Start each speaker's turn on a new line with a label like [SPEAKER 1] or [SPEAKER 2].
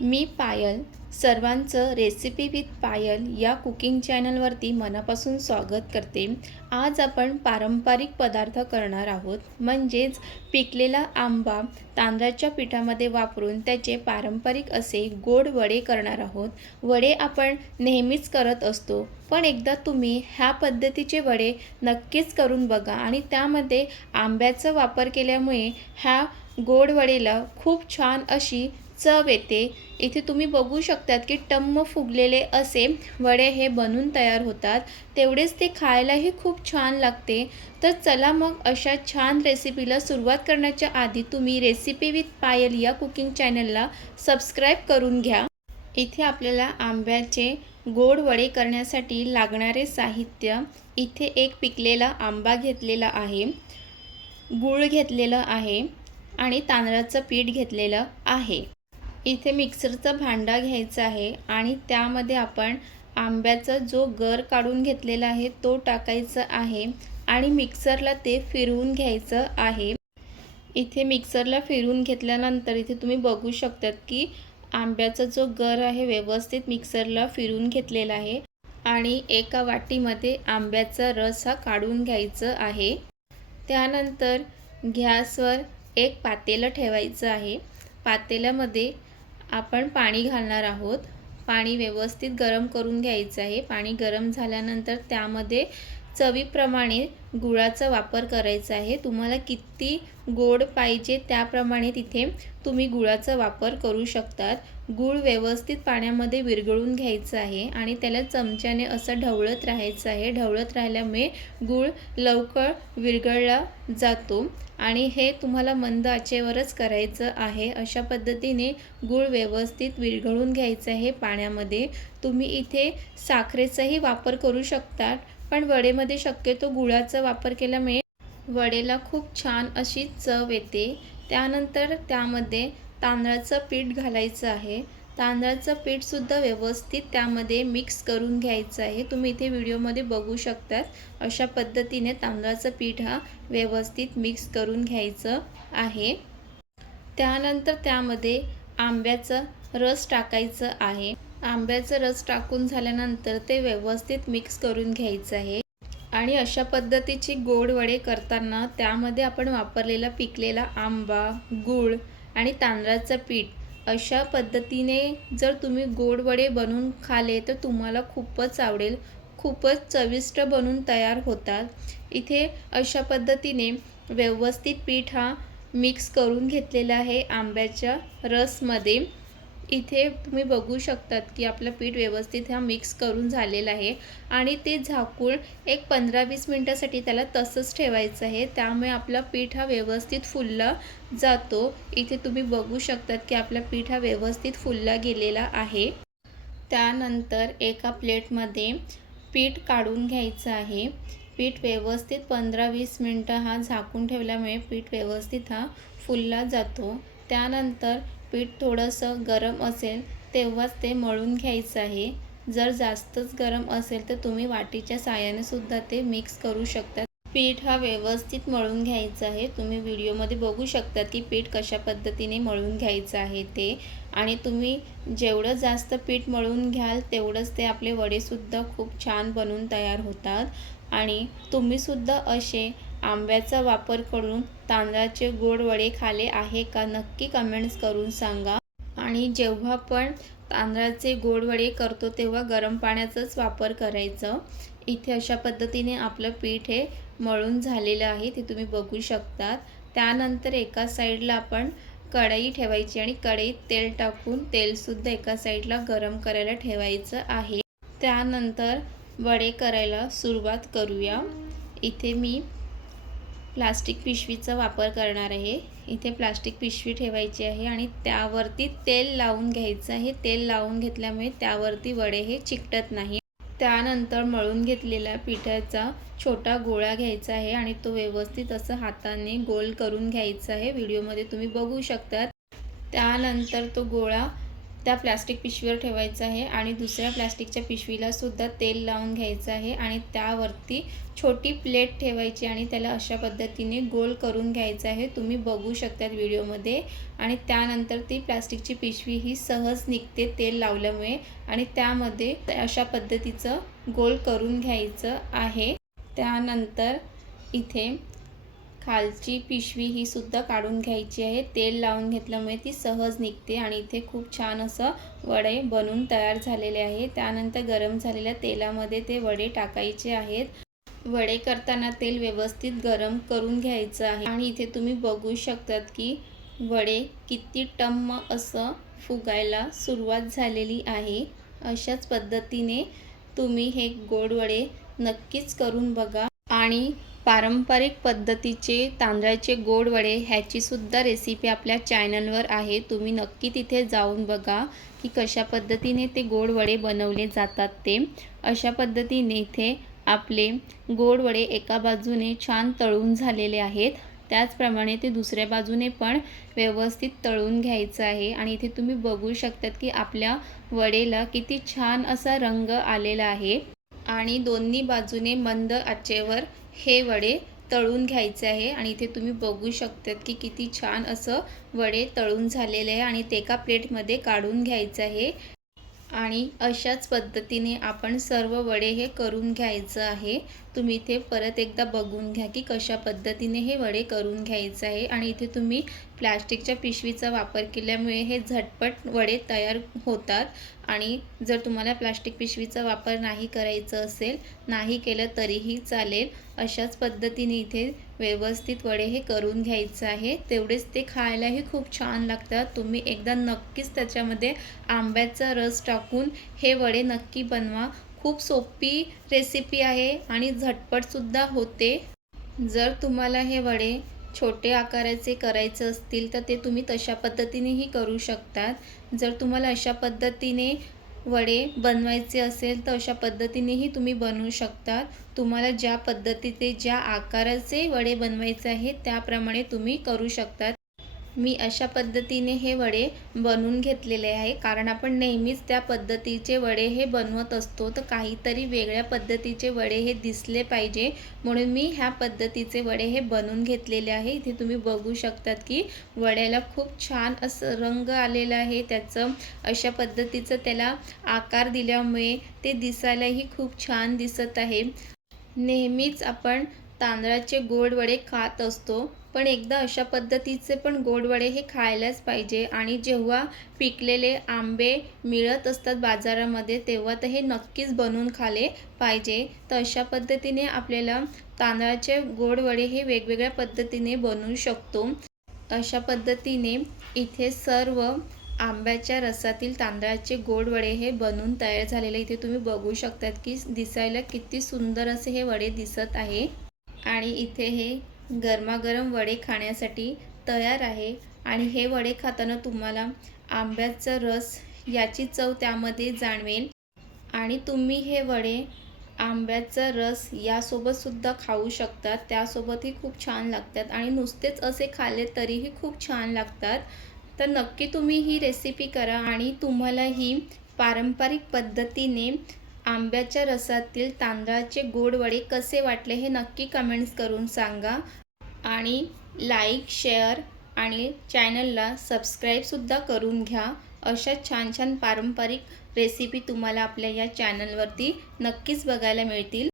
[SPEAKER 1] मी पायल सर्वांचं recipe with पायल या cooking चॅनलवरती मनापासून स्वागत करते. आज आपण पारंपरिक पदार्थ करणार आहोत म्हणजेच पिकलेला आंबा तांदळाच्या पिठामध्ये वापरून त्याचे पारंपरिक असे गोड वडे करणार आहोत. वडे आपण नेहमीच करत असतो पण एकदा तुम्ही ह्या पद्धतीचे वडे नक्कीच करून बघा आणि त्यामध्ये आंब्याचा वापर केल्यामुळे ह्या गोड वडेला खूप छान अशी चव येते. इथे तुम्ही बघू शकतात की टम्म फुगलेले असे वडे हे बनून तयार होतात. तेवढेच ते खायलाही खूप छान लागते. तर चला मग अशा छान रेसिपीला सुरुवात करण्याच्या आधी तुम्ही रेसिपी विथ पायल या कुकिंग चॅनलला सबस्क्राईब करून घ्या. इथे आपल्याला आंब्याचे गोड वडे करण्यासाठी लागणारे साहित्य इथे एक पिकलेला आंबा घेतलेला आहे गूळ घेतलेलं आहे आणि तांदळाचं पीठ घेतलेलं आहे. इथे मिक्सरचा भांडा घ्यायचा आहे आणि त्यामध्ये आपण आंब्याचा जो गर काढून घेतलेला आहे तो टाकायचा आहे आणि मिक्सरला ते फिरवून घ्यायचं आहे. इथे मिक्सरला फिरवून घेतल्यानंतर इथे तुम्ही बघू शकतात की आंब्याचा जो गर आहे व्यवस्थित मिक्सरला फिरवून घेतलेला आहे आणि एका वाटीमध्ये आंब्याचा रस हा काढून घ्यायचं आहे. त्यानंतर गॅसवर एक पातेलं ठेवायचं आहे. पातेल्यामध्ये आपण पाणी घालणार आहोत. पाणी व्यवस्थित गरम करून घ्यायचं आहे. पाणी गरम झाल्यानंतर त्यामध्ये चवीप्रमाणे गुळाचा वापर करायचा आहे. तुम्हाला किती गोड पाहिजे त्याप्रमाणे तिथे तुम्ही गुळाचा वापर करू शकतात. गूळ व्यवस्थित पाण्यामध्ये विरघळून घ्यायचं आहे आणि त्याला चमच्याने असं ढवळत राहायचं आहे. ढवळत राहिल्यामुळे गूळ लवकर विरघळला जातो आणि हे तुम्हाला मंद आचेवरच करायचं आहे. अशा पद्धतीने गूळ व्यवस्थित विरघळून घ्यायचं आहे पाण्यामध्ये. तुम्ही इथे साखरेचाही वापर करू शकतात. पण वडेमध्ये शक्यतो गुळाचा वापर केल्यामुळे वडेला खूप छान अशी चव येते. त्यानंतर त्यामध्ये तांदळाचं पीठ घालायचं आहे. तांदळाचं पीठसुद्धा व्यवस्थित त्यामध्ये मिक्स करून घ्यायचं आहे. तुम्ही इथे व्हिडिओमध्ये बघू शकतात अशा पद्धतीने तांदळाचं पीठ हा व्यवस्थित मिक्स करून घ्यायचं आहे. त्यानंतर त्यामध्ये आंब्याचा रस टाकायचं आहे. आंब्याचा रस टाकून झाल्यानंतर ते व्यवस्थित मिक्स करून घ्यायचं आहे. आणि अशा पद्धतीची गोड वडे करताना त्यामध्ये आपण वापरलेला पिकलेला आंबा गूळ आणि तांदळाचं पीठ अशा पद्धतीने जर तुम्ही गोड वडे बनवून खाले तर तुम्हाला खूपच आवडेल. खूपच चविष्ट बनून तयार होतात. इथे अशा पद्धतीने व्यवस्थित पीठ हा मिक्स करून घेतलेला आहे आंब्याच्या रसमध्ये. इथे तुम्ही बघू शकतात की आपलं पीठ व्यवस्थित हा मिक्स करून झालेलं आहे. आणि ते झाकूळ एक पंधरा वीस मिनटासाठी त्याला तसंच ठेवायचं आहे. त्यामुळे आपला पीठ हा व्यवस्थित फुलला जातो. इथे तुम्ही बघू शकतात की आपला पीठ हा व्यवस्थित फुलला गेलेला आहे. त्यानंतर एका प्लेटमध्ये पीठ काढून घ्यायचं आहे. पीठ व्यवस्थित पंधरा वीस मिनटं हा झाकून ठेवल्यामुळे पीठ व्यवस्थित हा फुलला जातो. त्यानंतर पीठ थोडंसं गरम असेल तेव्हाच ते मळून घ्यायचं आहे. जर जास्तच गरम असेल तर तुम्ही वाटीच्या साहाय्याने सुद्धा ते मिक्स करू शकता. पीठ हा व्यवस्थित मळून घ्यायचा आहे. तुम्ही व्हिडिओमध्ये बघू शकता की पीठ कशा पद्धतीने मळून घ्यायचं आहे ते. आणि तुम्ही जेवढं जास्त पीठ मळून घ्याल तेवढंच ते आपले वडेसुद्धा खूप छान बनून तयार होतात. आणि तुम्हीसुद्धा असे आंब्याचा वापर करून तांदळाचे गोड वडे खाले आहे का नक्की कमेंट्स करून सांगा. आणि जेव्हा पण तांदळाचे गोड वडे करतो तेव्हा गरम पाण्याचाच वापर करायचं. इथे अशा पद्धतीने आपलं पीठ हे मळून झालेलं आहे ते तुम्ही बघू शकतात. त्यानंतर एका साईडला आपण कढई ठेवायची आणि कढईत तेल टाकून तेलसुद्धा एका साईडला गरम करायला ठेवायचं आहे. त्यानंतर वडे करायला सुरुवात करूया. इथे मी प्लास्टिक पिशवीचा वापर करणार आहे. इथे प्लास्टिक पिशवी ठेवायची आहे आणि त्यावरती तेल लावून घ्यायचं आहे. तेल लावून घेतल्यामुळे त्यावरती वडे हे चिकटत नाही. त्यानंतर मळून घेतलेल्या पिठाचा छोटा गोळा घ्यायचा आहे आणि तो व्यवस्थित असं हाताने गोल करून घ्यायचा आहे. व्हिडिओमध्ये तुम्ही बघू शकतात. त्यानंतर तो गोळा त्या प्लास्टिक पिशवीवर ठेवायचं आहे आणि दुसऱ्या प्लास्टिकच्या पिशवीला सुद्धा तेल लावून घ्यायचं आहे आणि त्यावरती छोटी प्लेट ठेवायची आणि त्याला अशा पद्धतीने गोल करून घ्यायचं आहे. तुम्ही बघू शकतात व्हिडिओमध्ये. आणि त्यानंतर ती प्लास्टिकची पिशवी ही सहज निघते तेल लावल्यामुळे आणि त्यामध्ये अशा पद्धतीचं गोल करून घ्यायचं आहे. त्यानंतर इथे खालची पिशवी ही सुद्धा काढून घ्यायची आहे. तेल लावून घेतल्यामुळे ती सहज निघते आणि इथे खूप छान असं वडे बनून तयार झालेले आहे. त्यानंतर गरम झालेल्या तेलामध्ये ते वडे टाकायचे आहेत. वडे करताना तेल व्यवस्थित गरम करून घ्यायचं आहे. आणि इथे तुम्ही बघू शकतात की वडे किती टम्म असं फुगायला सुरुवात झालेली आहे. अशाच पद्धतीने तुम्ही हे गोड वडे नक्कीच करून बघा. आणि पारंपरिक पद्धतीचे तांदळाचे गोड वडे ह्याचीसुद्धा रेसिपी आपल्या चॅनलवर आहे. तुम्ही नक्की तिथे जाऊन बघा की कशा पद्धतीने ते गोड वडे बनवले जातात ते. अशा पद्धतीने इथे आपले गोड वडे एका बाजूने छान तळून झालेले आहेत. त्याचप्रमाणे ते दुसऱ्या बाजूने पण व्यवस्थित तळून घ्यायचं आहे आणि इथे तुम्ही बघू शकतात की आपल्या वडेला किती छान असा रंग आलेला आहे. आणि दोन्ही बाजूने मंद आचेवर हे वडे तळून घ्यायचे आहे. आणि इथे तुम्ही बघू शकतात की किती छान असं वडे तळून झालेले आहे आणि ते एका प्लेटमध्ये काढून घ्यायचं आहे. आणि अशाच पद्धतीने आपण सर्व वडे हे करून घ्यायचं आहे. तुम्ही इथे परत एकदा बघून घ्या की कशा पद्धतीने हे वडे करून घ्यायचं आहे. आणि इथे तुम्ही प्लॅस्टिकच्या पिशवीचा वापर केल्यामुळे हे झटपट वडे तयार होतात. आणि जर तुम्हाला प्लास्टिक पिशवीचा वापर नाही करायचं असेल नाही केलं तरीही चालेल. अशाच पद्धतीने इथे व्यवस्थित वडे हे करून घ्यायचं आहे. तेवढेच ते खायलाही खूप छान लागतात. तुम्ही एकदा नक्कीच त्याच्यामध्ये आंब्याचा रस टाकून हे वडे नक्की बनवा. खूप सोपी रेसिपी आहे आणि झटपटसुद्धा होते. जर तुम्हाला हे वडे छोटे आकाराचे करायचे असतील तर ते तुम्ही तशा पद्धतीनेही करू शकतात. जर तुम्हाला अशा पद्धतीने वडे बनवायचे असेल तर अशा पद्धतीनेही तुम्ही बनवू शकता तुम्हाला ज्या पद्धतीचे ज्या आकाराचे वडे बनवायचे आहेत त्याप्रमाणे तुम्ही करू शकतात. मी अशा पद्धतीने हे वडे बनवून घेतलेले आहे. कारण आपण नेहमीच त्या पद्धतीचे वडे हे बनवत असतो तर काहीतरी वेगळ्या पद्धतीचे वडे हे दिसले पाहिजे. म्हणून मी ह्या पद्धतीचे वडे हे बनवून घेतलेले आहे. इथे तुम्ही बघू शकतात की वड्याला खूप छान असं रंग आलेला आहे. त्याचं अशा पद्धतीचं त्याला आकार दिल्यामुळे ते दिसायलाही खूप छान दिसत आहे. नेहमीच आपण तांदळाचे गोड वडे खात असतो. पण एकदा अशा पद्धतीचे पण गोड वडे हे खायलाच पाहिजे. आणि जेव्हा पिकलेले आंबे मिळत असतात बाजारामध्ये तेव्हा तर हे नक्कीच बनवून खाले पाहिजे. तर अशा पद्धतीने आपल्याला तांदळाचे गोड वडे हे वेगवेगळ्या पद्धतीने बनवू शकतो. अशा पद्धतीने इथे सर्व आंब्याच्या रसातील तांदळाचे गोड वडे हे बनून तयार झालेले. इथे तुम्ही बघू शकतात की दिसायला किती सुंदर असे हे वडे दिसत आहे. आणि इथे हे गरमागरम वडे खाण्यासाठी तयार आहे आणि हे वडे खाताना तुम्हाला आंब्याचा रस याची चव त्यामध्ये जाणवेल. आणि तुम्ही हे वडे आंब्याचा रस यासोबतसुद्धा खाऊ शकतात. त्यासोबतही खूप छान लागतात आणि नुसतेच असे खाल्ले तरीही खूप छान लागतात. तर नक्की तुम्ही ही रेसिपी करा आणि तुम्हाला ही पारंपरिक पद्धतीने आंब्याच्या रसातील तांदळाचे गोड वडे कसे वाटले हे नक्की कमेंट्स करून सांगा. आणि लाईक शेअर आणि चॅनलला सबस्क्राईबसुद्धा करून घ्या. अशा छान छान पारंपरिक रेसिपी तुम्हाला आपल्या या चॅनलवरती नक्कीच बघायला मिळतील.